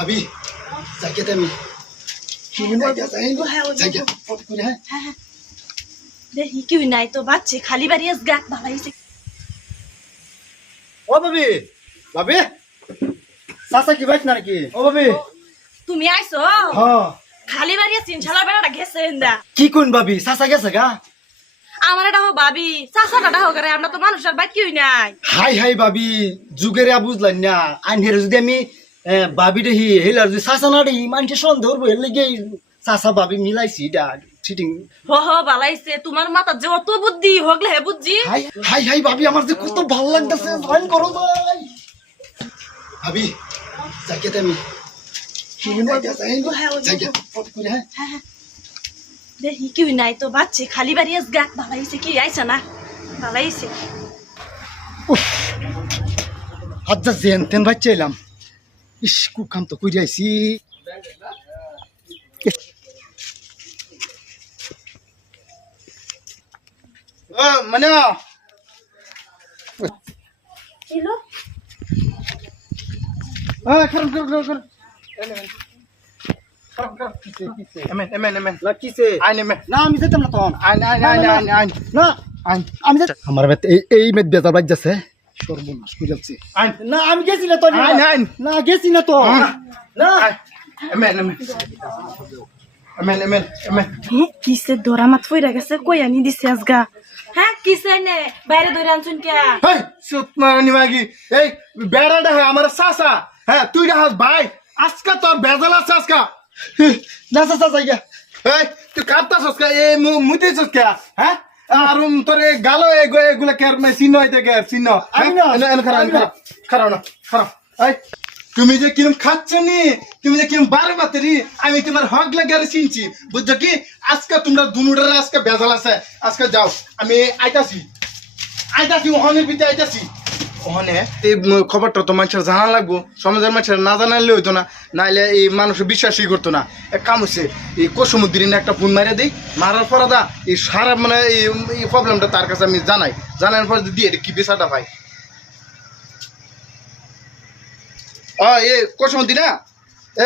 ভাবি যাকে আমি দেখো। কেউ নাই তো বাচ্চা খালি বাড়ি ও ভাবি ভাবি চাচা কি নাকি ও ভাবি তুমি আইছো হ্যাঁ খালি বাড়ি বেড়াটা গেছে কি কোন ভাবি চাচা গেছে গা আমার এটা হো ভাবি ডাহ করে আমরা তো মানুষের বাকি হই নাই হাই হাই ভাবি যুগের বুঝলেন না আইন হেরে যদি আমি ভাবি দেখি হেলার যদি চাচা না দেখি মানুষের সন্দেহ করব এর লেগে চাচা ভাবি মিলাইছি এটা চিটিং হো হো ভালাইছে তোমার মাথার যে অত বুদ্ধি হগলে হে বুঝছি হাই হাই হাই ভাবি আমার যে কত ভালো লাগতেছে জয়েন করো ভাই। ভাবি যাকে আমি হ্যাঁ, দেখো। হ্যাঁ। হ্যাঁ দেখি কেউ নাই তো বাচ্চা খালি বাড়ি আস গা ভালো হয়েছে কি না আচ্ছা জেন তেন ভাই চাইলাম ইস কুকাম তো কই যাইছি ও মানে আমার এই এই মেদ বেজার বাজ যাচ্ছে সর্বনাশ করে যাচ্ছে। না আমি গেছি না তো। না গেছি না তো. কিসে ধরা মাত ফইরা গেছে কই আনি দিছে আজগা? হ্যাঁ কিসে নে? বাইরে ধরে আনছুন কে? Hey, সুত মারানি মাগি। এই বেড়াটা হ্যাঁ আমার সাসা হ্যাঁ তুই রাহাস ভাই। আজকা তোর বেজাল আছে আজকা। না চাচা যাইগা। এই তুই কাটতাস আজকা এই মুদিস কে? হ্যাঁ আর তোরে গালো এগো এগুলা কে মে চিহ্ন হইতে কে চিহ্ন। না। খারাপ না। খারাপ এই তুমি যে কিরম খাচ্ছ নি তুমি যে কিরম বার বাতেরি আমি তোমার হক লাগারে চিনছি। বুঝছ কি? আজকে তোমরা দুনুটার আজকে বেজাল আছে। আজকে যাও আমি আইতাছি। আইতাছি ওখানে ভিতরে আইতাছি। এই খবরটা তো মানুষের জানা লাগবো, সমাজের মানুষের না জানাইলে হইতো না, নাইলে এই মানুষের বিশ্বাসই করতো না। এক কাম হচ্ছে এই কসমুদ্দিন একটা ফোন মারিয়ে দিই, মারার পরে দা, এই সারা মানে এই প্রবলেমটা তার কাছে আমি জানাই। জানার পরে দিয়ে এটা কি বিচারটা ভাই? এ কসমুদ্দিন না?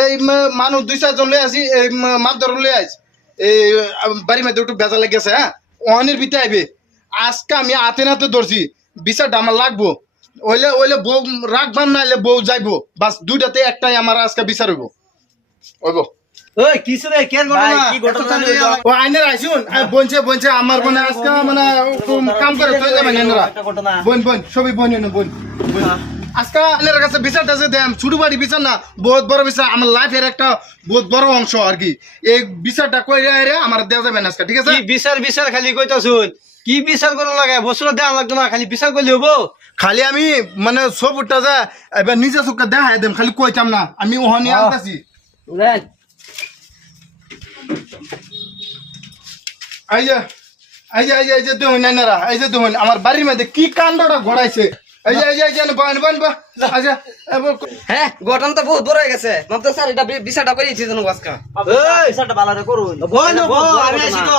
এই মানুষ দুই চারজন লয়ে আসি, এই ম- মাছ ধর লয়ে আস এই বাড়ির মধ্যে একটু বেজা লেগেছে হ্যাঁ? ওহানের ভিতরে আইবে। আজকে আমি হাতে নাতে ধরছি, বিচারটা আমার লাগবো। ওইলে ওইলে বউ রাখবান না হলে বউ যাইবো। বাস দুইটাতে একটাই আমার আজকে বিচার হইব। হইব। ওই কিছু রে কেন কি ঘটনা ও আইনের আইসুন বনছে বনছে আমার মানে আজকে মানে কাম করে তুই যাবেন এনারা। একটা ঘটনা। বোন বোন সবই বোন এনে বোন বোন। আজকে এনার কাছে বিচারটা যে দেন। ছোট বাড়ি বিচার না বহুত বড় বিচার। আমার লাইফের একটা বহুত বড় অংশ আর কি। এই বিচারটা কইরা রে আমার দেওয়া যাবে না আজকে ঠিক আছে? বিচার বিচার খালি কইতাছুন? কি বিচার করা লাগে? বছর দেওয়া লাগতো না খালি বিচার করলে হব। খালি আমি মানে সব উঠটা যা এবার নিজে চোখে দেখাই দেম খালি কইতাম না। আমি ওহানি। আনতাছি। আইজা আইজা আইজা এই যে আমার বাড়ির মধ্যে কি কাণ্ডটা ঘটাইছে? ঘটনা তো বহুত বড় হয়ে গেছে। মাত্র স্যার এটা বিচারটা করেছি জানো আজকে? এই! বিচারটা ভালো করে করুন। আমি আছি তো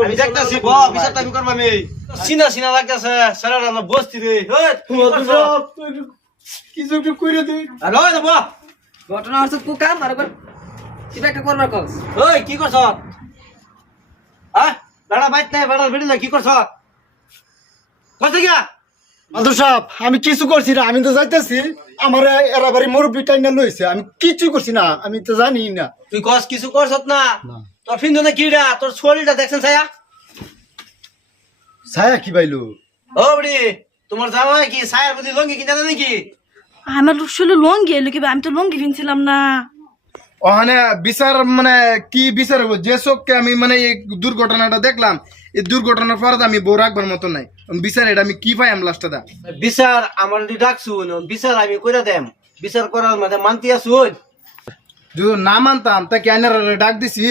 আমি দেখতাছি বিচারটা আমি করব আমি। সিনা সিনা লাগতাছে সারা না বসতি রে। কিছু একটু কইরে দিই হ্যালো না ব ঘটনা হচ্ছে তু কাম আর এটা একটা করবার কস ওই কি করছ? হ্যাঁ বেড়া বাইত নাই বেড়া বেড়ি না কি করছ? কত গিয়া সাহেব আমি কিছু করছি না আমি তো যাইতেছি। আমার এরা বাড়ি মুরব্বী টাইনা লইছে আমি কিছু করছি না আমি তো জানি না। তুই কস কিছু করছত না? না। তোর ফিন্দু না কিডা তোর শরীরটা দেখছেন ছায়া? ছায়া কি পাইলো ও বড়ি তোমার জামাই কি ছায়ার প্রতি লঙ্গি কিনা না নাকি? আমার শুধু লঙ্গি এলো কি আমি তো লঙ্গি কিনছিলাম না। ওখানে বিচার মানে কি বিচার হব যে চোখকে আমি মানে এই দুর্ঘটনাটা দেখলাম এই দুর্ঘটনার পরে আমি বউ রাখবার মতো নাই। বিচার এটা আমি কি পাই আমি লাস্টে দা বিচার আমার ডাকছুন বিচার আমি কইরা দেম। বিচার করার মাঝে মানতি আসুন যদি না মানতাম তা কি আইনারা ডাক দিছি?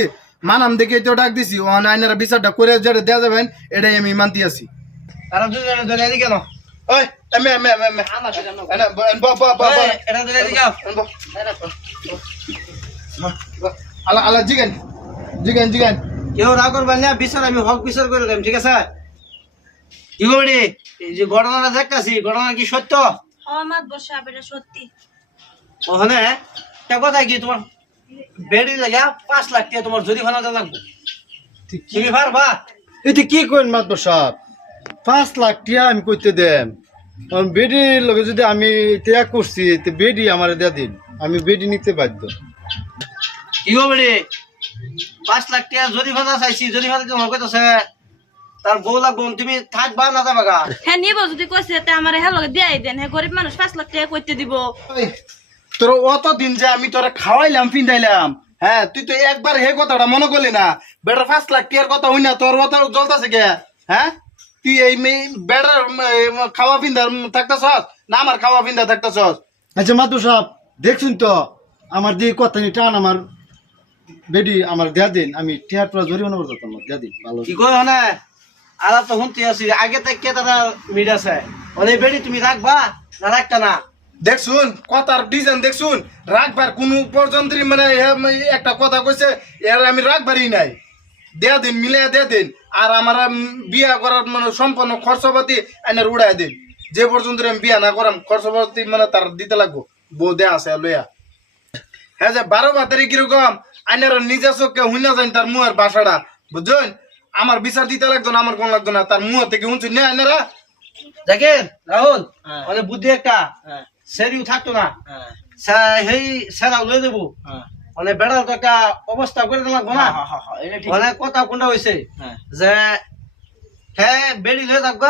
মানাম দেখে তো ডাক দিছি ওখানে আইনারা বিচারটা করে যেটা দেওয়া যাবেন এটাই আমি মানতে আছি। তারা দুজনে ধরে এদিকে কেন ওই এমে এমে এমে এমে এনে, ব- ব- ব- ব- ব- এটা ধরে এদিকে আও। এনে ব- ব- আলা আলা জিগান জিগান জিগান কেউ না করবেন না বিচার আমি হক বিচার করে দেম ঠিক আছে? কি বলি এই যে ঘটনাটা দেখতাছি ঘটনা কি সত্য? আমার বসে এটা সত্যি। ওখানে তা কথা কি তোমার বেডি লাগা পাঁচ লাখ টাকা তোমার যদি ভালো লাগবে। তুমি পারবা? এতে কি করেন মাত্র সাহেব পাঁচ লাখ টিয়া আমি কইতে দেন কারণ বেডির লগে যদি আমি ত্যাগ করছি তো বেডি আমার দেয়া দিন। আমি বেডি নিতে বাধ্য। কি রে পাঁচ লাখ টাকা যদি ভালো চাইছি ভালো তোমার কইতাছে তার বউ লাগবো তুমি থাকবা না যাবা গা হ্যাঁ নিব যদি কইছে তে আমার হ্যাঁ লগে দিয়াই দেন। হ্যাঁ গরিব মানুষ পাঁচ লাখ টাকা কইতে দিব। তোর অত দিন যে আমি তোরা খাওয়াইলাম পিন্দাইলাম হ্যাঁ তুই তো একবার হে কথাটা মনে করলি না? বেটার পাঁচ লাখ টিয়ার কথা হই না তোর অত জ্বলতাছে কে হ্যাঁ তুই এই বেটার খাওয়া পিন্দা থাকতেছ না আমার খাওয়া পিন্দা থাকতেছ আচ্ছা মাত্র সাহেব দেখছুন তো আমার দিয়ে কথা নি টান আমার বেডি আমার দেয়া দিন আমি টিয়ার পর জরিমানা করতে পারতাম দেয়া দিন ভালো কি কয় না আর তো শুনতে আছি আগে থেকে তারা মিড আছে? অনেক বেডি তুমি রাখবা? না রাখতা না? দেখছুন কথার ডিজাইন দেখছুন রাখবার কোন পর্যন্ত মানে একটা কথা কইছে এর আমি রাখবারই নাই। দেয়া দিন মিলাই দেয়া দিন আর আমার বিয়া করার মানে সম্পূর্ণ খরচপাতি আইনার উড়াই দিন। যে পর্যন্ত আমি বিয়া না করাম খরচপাতি মানে তার দিতে লাগবো। বউ দেয়া আছে লইয়া। হ্যাঁ যে বারো বাতারি কীরকম আইনার নিজের চোখকে হুইনা যান তার মুহের বাসাটা বুঝছেন? আমার বিচার দিতে লাগতো না আমার কোন লাগতো না তার মুহ থেকে হুঁচুন না আইনারা। দেখেন রাহুল হ্যাঁ। অনেক বুদ্ধি একটা। সেরিও থাকতো না। সে- সেই সেরা লয়ে দেবো অনেক বেড়ার তো একটা অবস্থা করে লাগবো না। অনেক কথা কোনটা হয়েছে যে হ্যাঁ বেড়ি লয়ে যাব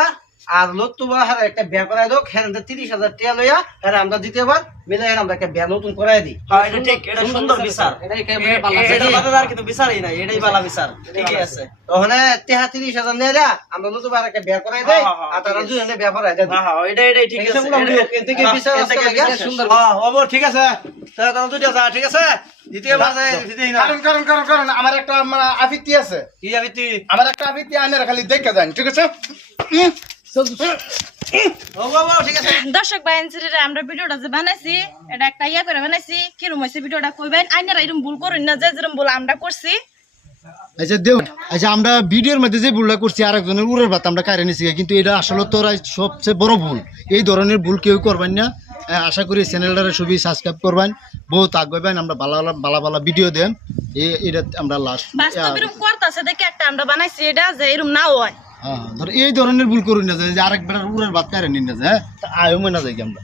আর লোক তো বলা হ্যাঁ একটা বিয়া করাই দোক হ্যাঁ তিরিশ হাজার টাকা লইয়া হ্যাঁ আমরা দিতে পার মিলে হ্যাঁ আমরা একটা বিয়া নতুন করাই দিই। সুন্দর বিচার এটাই একেবারে ভালো আছে। ওখানে তেহা তিরিশ হাজার নিয়ে যা আমরা নতুন বার একটা বিয়া করাই দেয় আর তারা দুজনে বিয়া করাই দেয়। ঠিক আছে বিচার সুন্দর। হ্যাঁ হব ঠিক আছে। তাহলে তারা দুটো যা ঠিক আছে? কারণ কারণ কারণ কারণ আমার একটা মানে আবৃত্তি আছে। কি যাবি তুই আমার একটা আবৃত্তি আইনের খালি দেখে যান ঠিক আছে? দর্শক বাইনছিরে আমরা ভিডিওটা যে বানাইছি এটা একটা ইয়া করে বানাইছি কিরম হয়েছে ভিডিওটা কইবেন? আইনারা এরকম ভুল করুন না যে যেরকম ভুল আমরা করছি। আচ্ছা আচ্ছা আমরা ভিডিওর মধ্যে যে ভুলটা করছি আরেকজনের উড়ের ভাত আমরা কারে কিন্তু এটা আসলে তোরা সবচেয়ে বড় ভুল। এই ধরনের ভুল কেউ করবেন না। আশা করি চ্যানেলটারে সবই সাবস্ক্রাইব করবেন। বহুত আগাইবেন আমরা ভালো ভালো ভালো ভালো ভিডিও দেন। এটা আমরা লাস্ট বাস্তব এরকম করতেছে দেখে একটা আমরা বানাইছি এটা যে এরকম না হয়। ধর এই ধরনের ভুল করুন না যে আরেক বেড়ার উড়ের ভাত কারে নিন না যে হ্যাঁ? আয়ও মনে যাই আমরা?